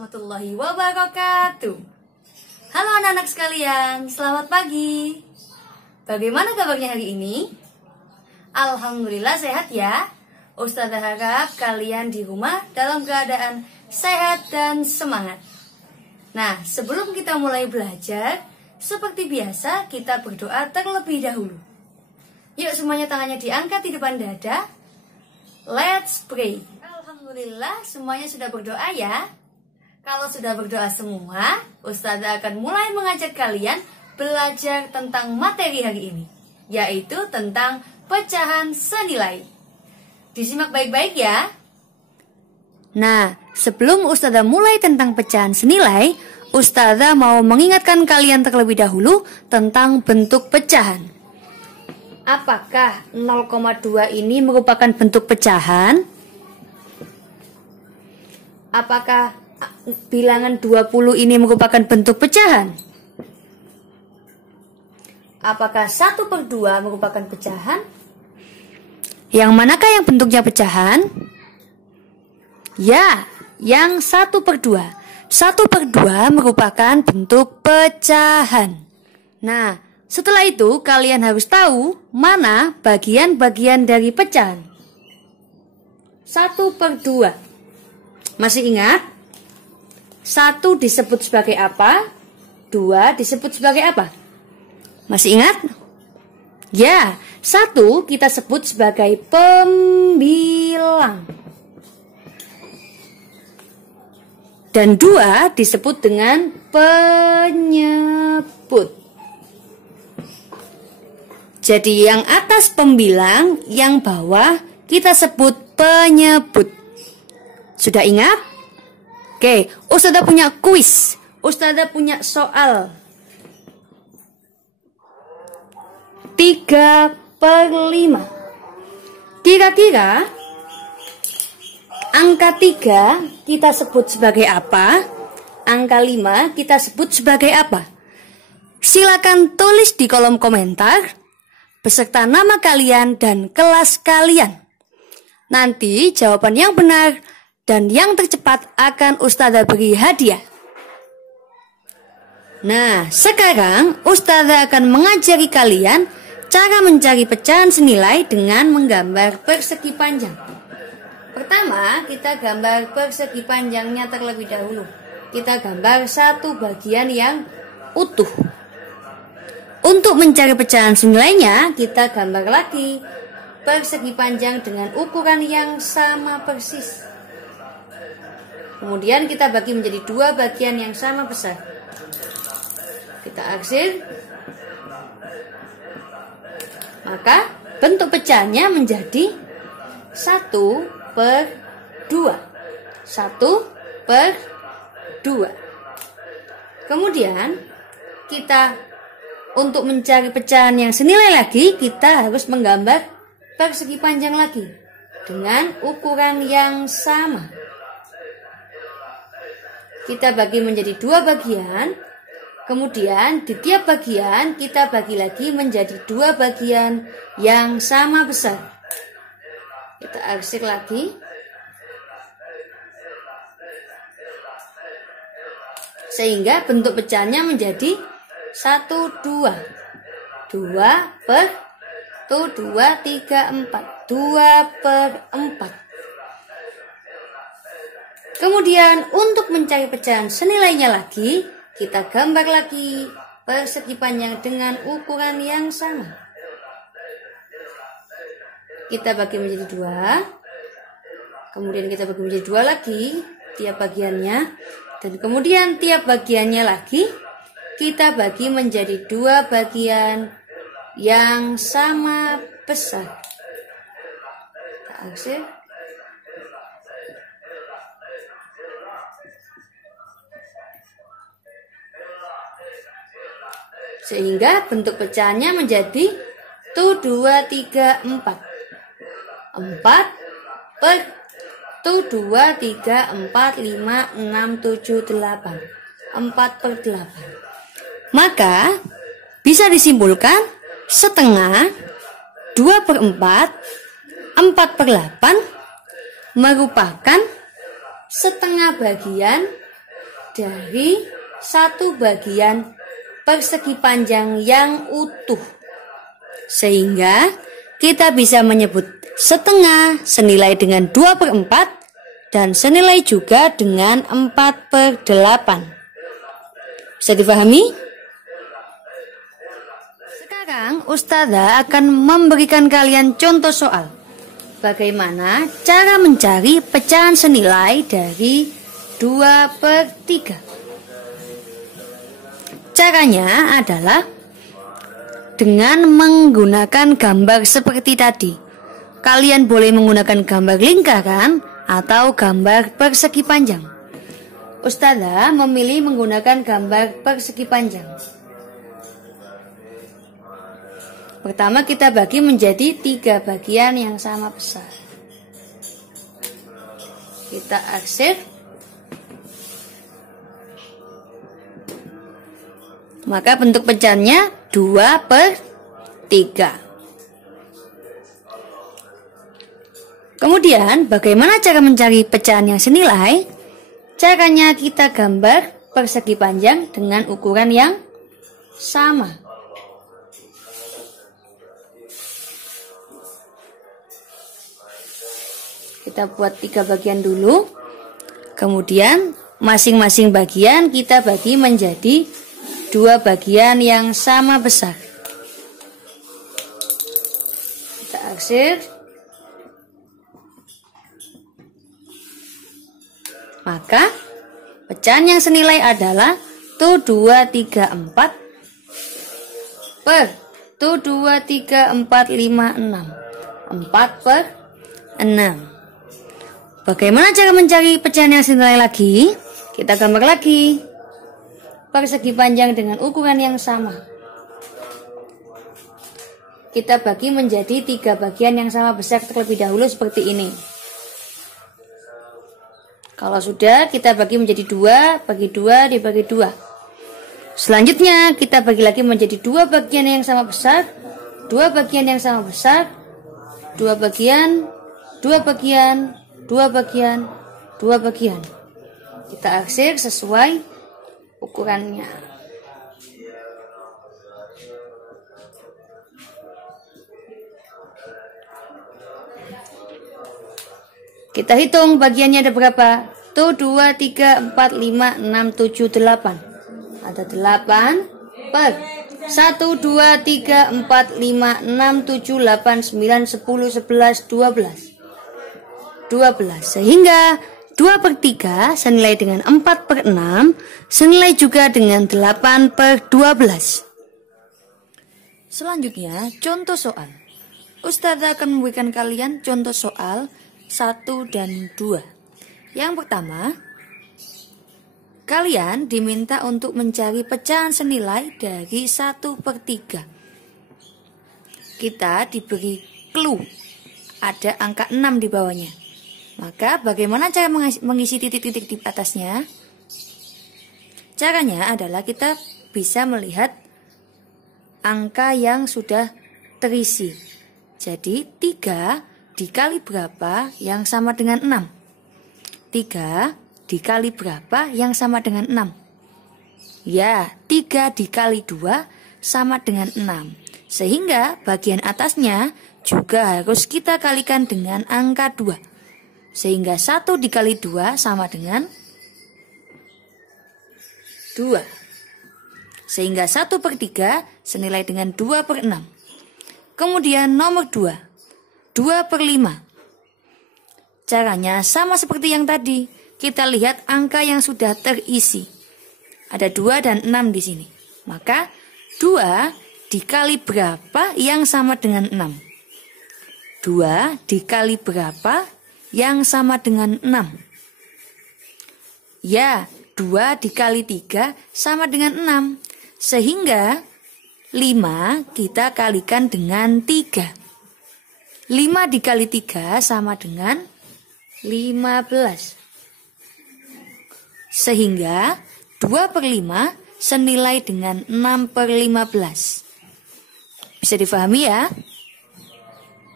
warahmatullahi wabarakatuh. Halo anak-anak sekalian, selamat pagi. Bagaimana kabarnya hari ini? Alhamdulillah sehat ya. Ustazah harap kalian di rumah dalam keadaan sehat dan semangat. Nah, sebelum kita mulai belajar, seperti biasa kita berdoa terlebih dahulu. Yuk semuanya tangannya diangkat di depan dada. Let's pray. Alhamdulillah semuanya sudah berdoa ya. Kalau sudah berdoa semua, Ustazah akan mulai mengajak kalian belajar tentang materi hari ini, yaitu tentang pecahan senilai. Disimak baik-baik ya. Nah, sebelum Ustazah mulai tentang pecahan senilai, Ustazah mau mengingatkan kalian terlebih dahulu tentang bentuk pecahan. Apakah 0,2 ini merupakan bentuk pecahan? Apakah bilangan 20 ini merupakan bentuk pecahan? Apakah 1/2 merupakan pecahan? Yang manakah yang bentuknya pecahan? Ya, yang 1/2. 1/2 merupakan bentuk pecahan. Nah, setelah itu kalian harus tahu mana bagian-bagian dari pecahan. 1/2. Masih ingat? 1 disebut sebagai apa? 2 disebut sebagai apa? Masih ingat? Ya, 1 kita sebut sebagai pembilang. Dan 2 disebut dengan penyebut. Jadi yang atas pembilang, yang bawah kita sebut penyebut. Sudah ingat? Oke, Ustazah punya kuis. Ustazah punya soal. 3/5. Kira-kira angka 3 kita sebut sebagai apa? Angka 5 kita sebut sebagai apa? Silakan tulis di kolom komentar beserta nama kalian dan kelas kalian. Nanti jawaban yang benar dan yang tercepat akan Ustazah beri hadiah. Nah, sekarang Ustazah akan mengajari kalian cara mencari pecahan senilai dengan menggambar persegi panjang. Pertama, kita gambar persegi panjangnya terlebih dahulu. Kita gambar satu bagian yang utuh. Untuk mencari pecahan senilainya, kita gambar lagi persegi panjang dengan ukuran yang sama persis. Kemudian kita bagi menjadi 2 bagian yang sama besar. Kita arsir. Maka bentuk pecahannya menjadi 1/2. 1/2. Kemudian kita untuk mencari pecahan yang senilai lagi, kita harus menggambar persegi panjang lagi dengan ukuran yang sama. Kita bagi menjadi 2 bagian. Kemudian di tiap bagian kita bagi lagi menjadi 2 bagian yang sama besar. Kita arsir lagi. Sehingga bentuk pecahannya menjadi 1/2. 2/1, 2, 3, 4. 2/4. Kemudian untuk mencari pecahan senilainya lagi, kita gambar lagi persegi panjang dengan ukuran yang sama. Kita bagi menjadi 2. Kemudian kita bagi menjadi 2 lagi tiap bagiannya. Dan kemudian tiap bagiannya lagi kita bagi menjadi 2 bagian yang sama besar. Kita arsir. Sehingga bentuk pecahannya menjadi 2, 3, 4. 4/2, 3, 4, 5, 6, 7, 8. 4/8. Maka bisa disimpulkan setengah 2/4, 4/8 merupakan setengah bagian dari satu bagian persegi panjang yang utuh. Sehingga kita bisa menyebut setengah senilai dengan 2/4 dan senilai juga dengan 4/8. Bisa dipahami? Sekarang Ustazah akan memberikan kalian contoh soal bagaimana cara mencari pecahan senilai dari 2/3. Caranya adalah dengan menggunakan gambar seperti tadi. Kalian boleh menggunakan gambar lingkaran atau gambar persegi panjang. Ustazah memilih menggunakan gambar persegi panjang. Pertama kita bagi menjadi 3 bagian yang sama besar. Kita arsir. Maka bentuk pecahannya 2/3. Kemudian bagaimana cara mencari pecahan yang senilai? Caranya kita gambar persegi panjang dengan ukuran yang sama. Kita buat 3 bagian dulu. Kemudian masing-masing bagian kita bagi menjadi 2 bagian yang sama besar. Kita arsir. Maka pecahan yang senilai adalah 2/3/4 per 2/3/4/5/6. 4/6. Bagaimana cara mencari pecahan yang senilai lagi? Kita gambar lagi persegi panjang dengan ukuran yang sama. Kita bagi menjadi 3 bagian yang sama besar terlebih dahulu seperti ini. Kalau sudah, kita bagi menjadi 2, bagi 2, dibagi 2. Selanjutnya, kita bagi lagi menjadi 2 bagian yang sama besar, 2 bagian yang sama besar, 2 bagian, 2 bagian, 2 bagian, 2 bagian. Kita arsir sesuai ukurannya. Kita hitung bagiannya ada berapa? 1, 2, 3, 4, 5, 6, 7, 8. Ada 8 per 1, 2, 3, 4, 5, 6, 7, 8, 9, 10, 11, 12. 12. Sehingga 2/3 senilai dengan 4/6 senilai juga dengan 8/12. Selanjutnya contoh soal. Ustazah akan memberikan kalian contoh soal 1 dan 2. Yang pertama, kalian diminta untuk mencari pecahan senilai dari 1/3. Kita diberi clue, ada angka 6 di bawahnya. Maka bagaimana cara mengisi titik-titik di atasnya? Caranya adalah kita bisa melihat angka yang sudah terisi. Jadi 3 dikali berapa yang sama dengan 6? 3 dikali berapa yang sama dengan 6? Ya, 3 dikali 2 sama dengan 6. Sehingga bagian atasnya juga harus kita kalikan dengan angka 2. Sehingga 1 dikali 2 sama dengan 2. Sehingga 1/3 senilai dengan 2/6. Kemudian nomor 2. 2/5. Caranya sama seperti yang tadi. Kita lihat angka yang sudah terisi. Ada 2 dan 6 di sini. Maka 2 dikali berapa yang sama dengan 6? 2 dikali berapa yang sama dengan 6? Ya, 2 dikali 3 sama dengan 6. Sehingga 5 kita kalikan dengan 3. 5 dikali 3 sama dengan 15. Sehingga 2/5 senilai dengan 6/15. Bisa difahami ya?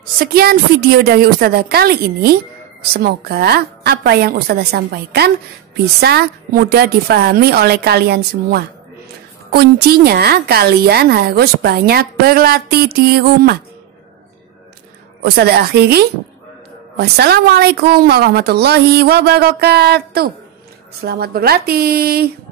Sekian video dari Ustazah kali ini. Semoga apa yang Ustazah sampaikan bisa mudah difahami oleh kalian semua. Kuncinya kalian harus banyak berlatih di rumah. Ustazah akhiri. Wassalamualaikum warahmatullahi wabarakatuh. Selamat berlatih.